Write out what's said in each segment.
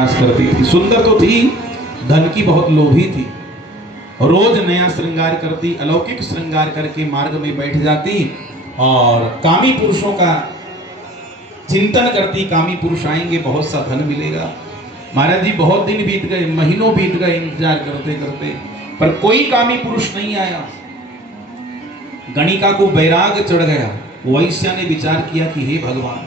निवास करती थी। सुंदर तो थी, धन की बहुत लोभी थी। रोज नया श्रृंगार करती, अलौकिक श्रृंगार करके मार्ग में बैठ जाती और कामी पुरुषों का चिंतन करती। कामी पुरुष आएंगे, बहुत सा धन मिलेगा। महाराज जी बहुत दिन बीत गए, महीनों बीत गए इंतजार करते करते, पर कोई कामी पुरुष नहीं आया। गणिका को वैराग चढ़ गया। वैश्या ने विचार किया कि हे भगवान,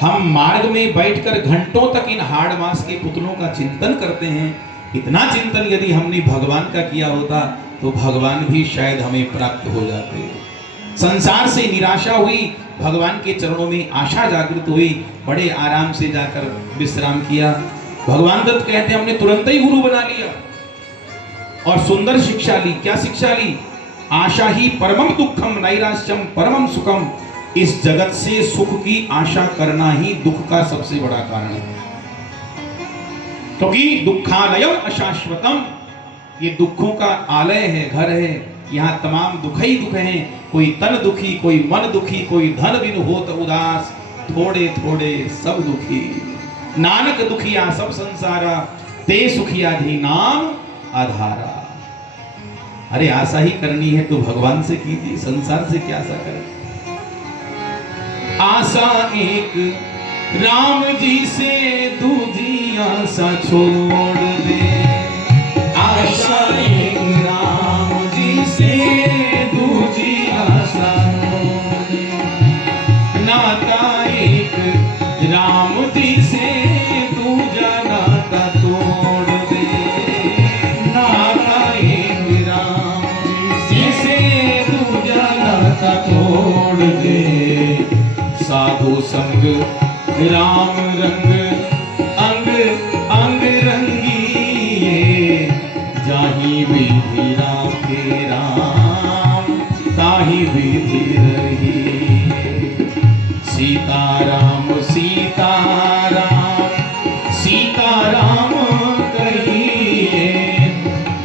हम मार्ग में बैठकर घंटों तक इन हाड़ मास के पुतलों का चिंतन करते हैं। इतना चिंतन यदि हमने भगवान का किया होता तो भगवान भी शायद हमें प्राप्त हो जाते। संसार से निराशा हुई, भगवान के चरणों में आशा जागृत हुई। बड़े आराम से जाकर विश्राम किया। भगवान दत्त कहते हमने तुरंत ही गुरु बना लिया और सुंदर शिक्षा ली। क्या शिक्षा ली? आशा ही परमम दुखम नैराश्यम परमम सुखम। इस जगत से सुख की आशा करना ही दुख का सबसे बड़ा कारण है, क्योंकि दुखालयम अशाश्वतम, ये दुखों का आलय है, घर है। यहाँ तमाम दुख ही दुख हैं। कोई तन दुखी, कोई मन दुखी, कोई धन बिनु होत उदास, थोड़े थोड़े सब दुखी। नानक दुखिया सब संसारा, ते सुखिया धी नाम आधारा। अरे आशा ही करनी है तो भगवान से कीजिए, संसार से क्या आशा करें। आशा एक राम जी से दूजी आशा छोड़ दे। आशा एक राम जी से दूजी आशा छोड़ दे। नाता एक राम जी से दूजा नाता तोड़ दे। नाता एक राम जी से दूजा नाता तोड़ दे। साधु संग राम रंग अंग अंग रंगिए। जाहि विधि राखे राम, ताहि विधि रही। सीताराम सीताराम सीताराम कहिए।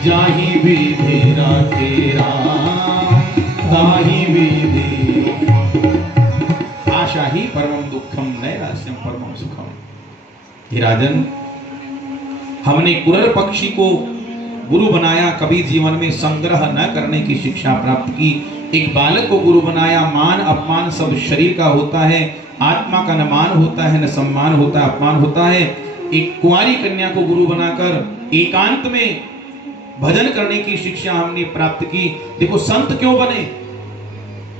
जाहि विधि राखे राम, ताहि विधि। आशा ही परमम दुखम नैराश्यम परमम सुखम। हे राजन, हमने कुरर पक्षी को गुरु बनाया, कभी जीवन में संग्रह न करने की शिक्षा प्राप्त की। एक बालक को गुरु बनाया, मान अपमान सब शरीर का होता है। आत्मा का न मान होता है, न सम्मान होता है, अपमान होता है। एक कुंवारी कन्या को गुरु बनाकर एकांत में भजन करने की शिक्षा हमने प्राप्त की। देखो संत क्यों बने?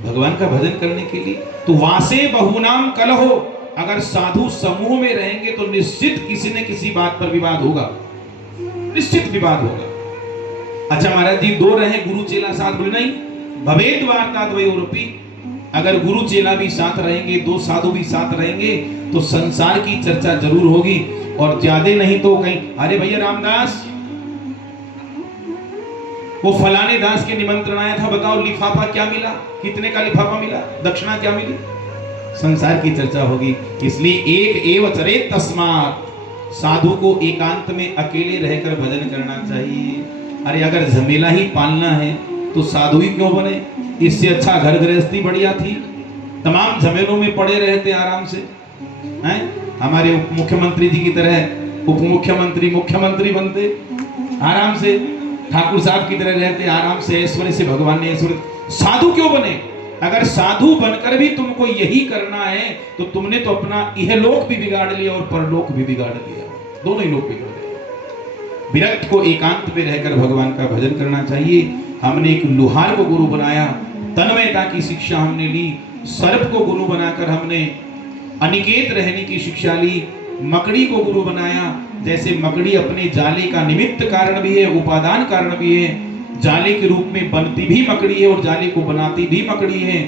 भगवान का भजन करने के लिए। तो वासे बहुनाम कलहो, अगर साधु समूह में रहेंगे तो निश्चित किसी न किसी बात पर विवाद होगा, निश्चित विवाद होगा। अच्छा महाराज जी, दो रहे गुरु चेला साथ, बोले नहीं, भवेद वार्ता द्वयोरपि। अगर गुरु चेला भी साथ रहेंगे, दो साधु भी साथ रहेंगे तो संसार की चर्चा जरूर होगी। और ज्यादा नहीं तो कहीं, अरे भैया रामदास, वो फलाने दास के निमंत्रण आया था, बताओ लिफाफा क्या मिला, कितने का लिफाफा मिला, दक्षिणा क्या मिली, संसार की चर्चा होगी। इसलिए एक एव चरेत तस्मात्, साधु को एकांत में अकेले रहकर भजन करना चाहिए। अरे अगर झमेला ही पालना है तो साधु ही क्यों बने? इससे अच्छा घर गृहस्थी बढ़िया थी। तमाम झमेलों में पड़े रहते आराम से, हैं? हमारे उप मुख्यमंत्री जी की तरह उप मुख्यमंत्री मुख्यमंत्री बनते आराम से, ठाकुर साहब की तरह रहते आराम से। ऐश्वर्य से भगवान ने ऐश्वर्य। साधु क्यों बने? अगर साधु बनकर भी तुमको यही करना है तो तुमने तो अपना इहलोक भी बिगाड़ लिया और परलोक भी बिगाड़ लिया, दोनों ही लोक बिगड़ गए। विरक्त को एकांत में रहकर भगवान का भजन करना चाहिए। हमने एक लुहार को गुरु बनाया, तन्मयता की शिक्षा हमने ली। सर्प को गुरु बनाकर हमने अनिकेत रहने की शिक्षा ली। मकड़ी को गुरु बनाया, जैसे मकड़ी अपने जाले का निमित्त कारण भी है, उपादान कारण भी है। जाले के रूप में बनती भी मकड़ी है और जाले को बनाती भी मकड़ी है।